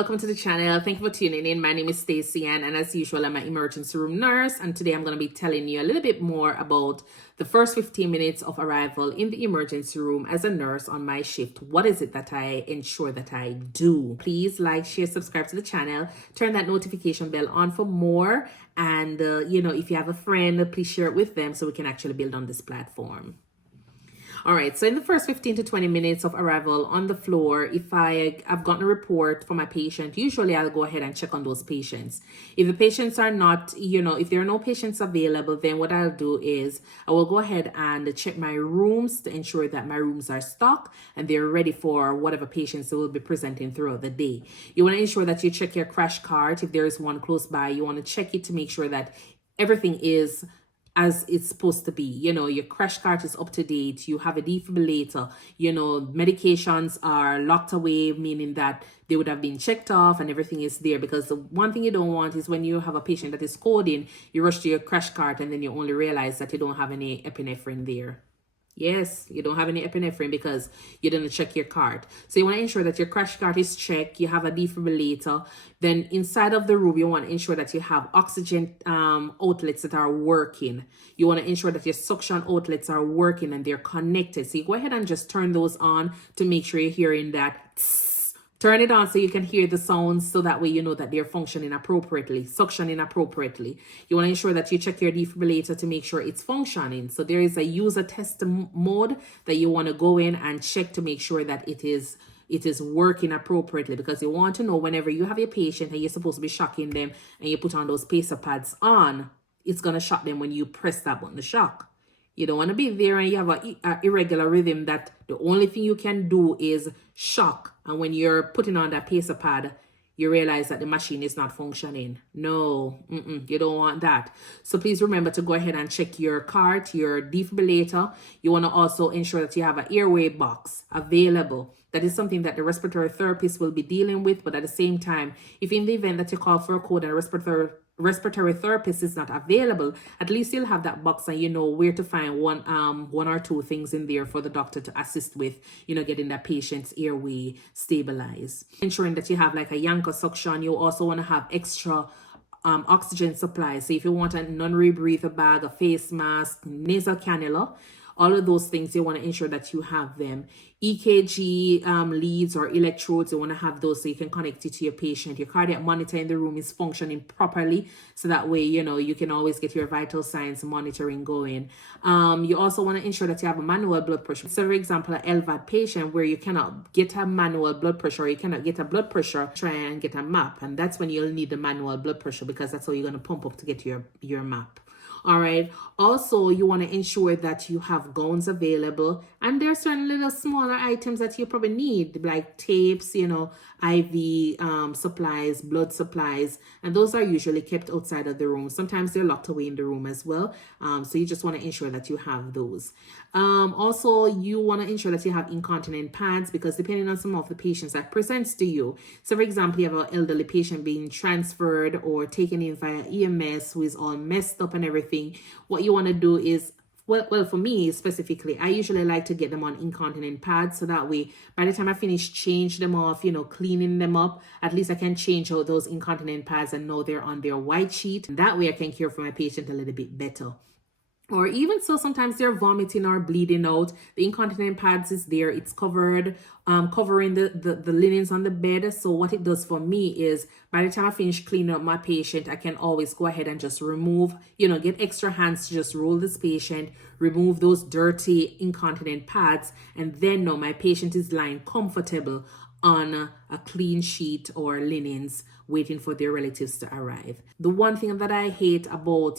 welcome to the channel. Thank you for tuning in. My name is Stacey and as usual, I'm an emergency room nurse, and today I'm going to be telling you a little bit more about the first 15 minutes of arrival in the emergency room as a nurse on my shift. What is it that I ensure that I do? Please like, share, subscribe to the channel, turn that notification bell on for more, and if you have a friend, please share it with them so we can actually build on this platform. All right, so in the first 15 to 20 minutes of arrival on the floor, if I've gotten a report from my patient, usually I'll go ahead and check on those patients. If the patients are not, if there are no patients available, then what I'll do is I will go ahead and check my rooms to ensure that my rooms are stocked and they're ready for whatever patients they will be presenting throughout the day. You want to ensure that you check your crash cart. If there is one close by, you want to check it to make sure that everything is as it's supposed to be. Your crash cart is up to date, you have a defibrillator, medications are locked away, meaning that they would have been checked off and everything is there. Because the one thing you don't want is when you have a patient that is coding, you rush to your crash cart and then you only realize that you don't have any epinephrine there. Yes, you don't have any epinephrine because you didn't check your cart. So you want to ensure that your crash cart is checked. You have a defibrillator. Then inside of the room, you want to ensure that you have oxygen outlets that are working. You want to ensure that your suction outlets are working and they're connected. So you go ahead and just turn those on to make sure you're hearing that tss. Turn it on so you can hear the sounds, so that way you know that they're functioning appropriately, suctioning appropriately. You want to ensure that you check your defibrillator to make sure it's functioning. So there is a user test mode that you want to go in and check to make sure that it is working appropriately, because you want to know whenever you have your patient and you're supposed to be shocking them and you put on those pacer pads on, it's going to shock them when you press that button to shock. You don't want to be there and you have a irregular rhythm that the only thing you can do is shock. And when you're putting on that pacer pad, you realize that the machine is not functioning. No, you don't want that. So please remember to go ahead and check your cart, your defibrillator. You want to also ensure that you have an airway box available. That is something that the respiratory therapist will be dealing with. But at the same time, if in the event that you call for a code and a respiratory therapist is not available, at least you'll have that box and you know where to find one or two things in there for the doctor to assist with, getting that patient's airway stabilized. Ensuring that you have like a Yanko suction. You also want to have extra oxygen supply. So if you want a non-rebreather bag, a face mask, nasal cannula, all of those things, you want to ensure that you have them. EKG leads or electrodes, you want to have those so you can connect it to your patient. Your cardiac monitor in the room is functioning properly, so that way, you can always get your vital signs monitoring going. You also want to ensure that you have a manual blood pressure. So for example, an LVAD patient where you cannot get a manual blood pressure, or you cannot get a blood pressure, try and get a map. And that's when you'll need the manual blood pressure, because that's how you're going to pump up to get your map. All right. Also, you want to ensure that you have gowns available, and there are certain little smaller items that you probably need, like tapes, IV supplies, blood supplies, and those are usually kept outside of the room. Sometimes they're locked away in the room as well. So you just want to ensure that you have those. Also, you want to ensure that you have incontinent pads, because depending on some of the patients that presents to you. So for example, you have an elderly patient being transferred or taken in via EMS who is all messed up and everything. What you want to do is, well, for me specifically, I usually like to get them on incontinent pads, so that way by the time I finish change them off, cleaning them up, at least I can change out those incontinent pads and know they're on their white sheet. And that way I can care for my patient a little bit better. Or even so, sometimes they're vomiting or bleeding out. The incontinent pads is there. It's covered, covering the linens on the bed. So what it does for me is, by the time I finish cleaning up my patient, I can always go ahead and just remove, get extra hands to just roll this patient, remove those dirty incontinent pads. And then now my patient is lying comfortable on a clean sheet or linens, waiting for their relatives to arrive. The one thing that I hate about,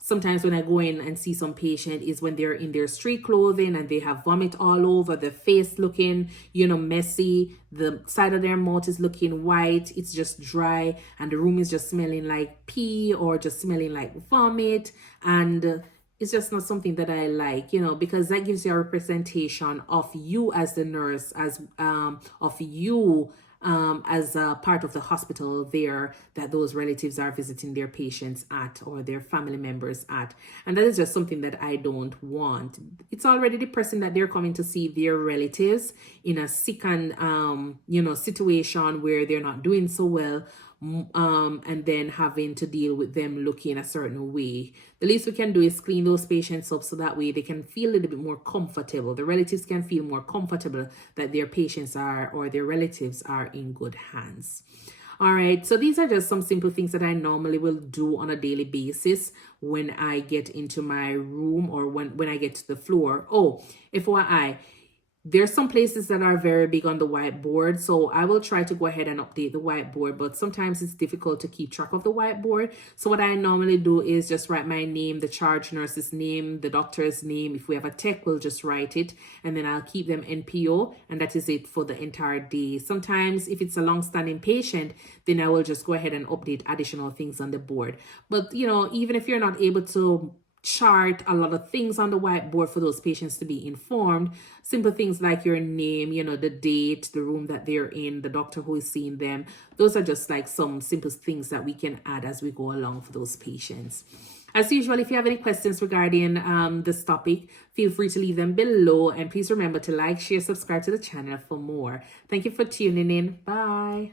sometimes when I go in and see some patient is when they're in their street clothing and they have vomit all over, the face looking, messy, the side of their mouth is looking white, it's just dry, and the room is just smelling like pee or just smelling like vomit. And it's just not something that I like, because that gives you a representation of you as the nurse, of you as a part of the hospital there that those relatives are visiting their patients at or their family members at. And that is just something that I don't want. It's already depressing that they're coming to see their relatives in a sick and, situation where they're not doing so well. And then having to deal with them looking a certain way. The least we can do is clean those patients up so that way they can feel a little bit more comfortable. The relatives can feel more comfortable that their patients are or their relatives are in good hands. All right, so these are just some simple things that I normally will do on a daily basis when I get into my room or when I get to the floor. Oh, FYI, there's some places that are very big on the whiteboard, so I will try to go ahead and update the whiteboard, but sometimes it's difficult to keep track of the whiteboard. So what I normally do is just write my name, the charge nurse's name, the doctor's name. If we have a tech, we'll just write it, and then I'll keep them NPO, and that is it for the entire day. Sometimes if it's a long-standing patient, then I will just go ahead and update additional things on the board. But, even if you're not able to chart a lot of things on the whiteboard for those patients to be informed, simple things like your name, the date, the room that they're in, the doctor who is seeing them, those are just like some simple things that we can add as we go along for those patients. As usual, if you have any questions regarding this topic, feel free to leave them below, and please remember to like, share, subscribe to the channel for more. Thank you for tuning in. Bye.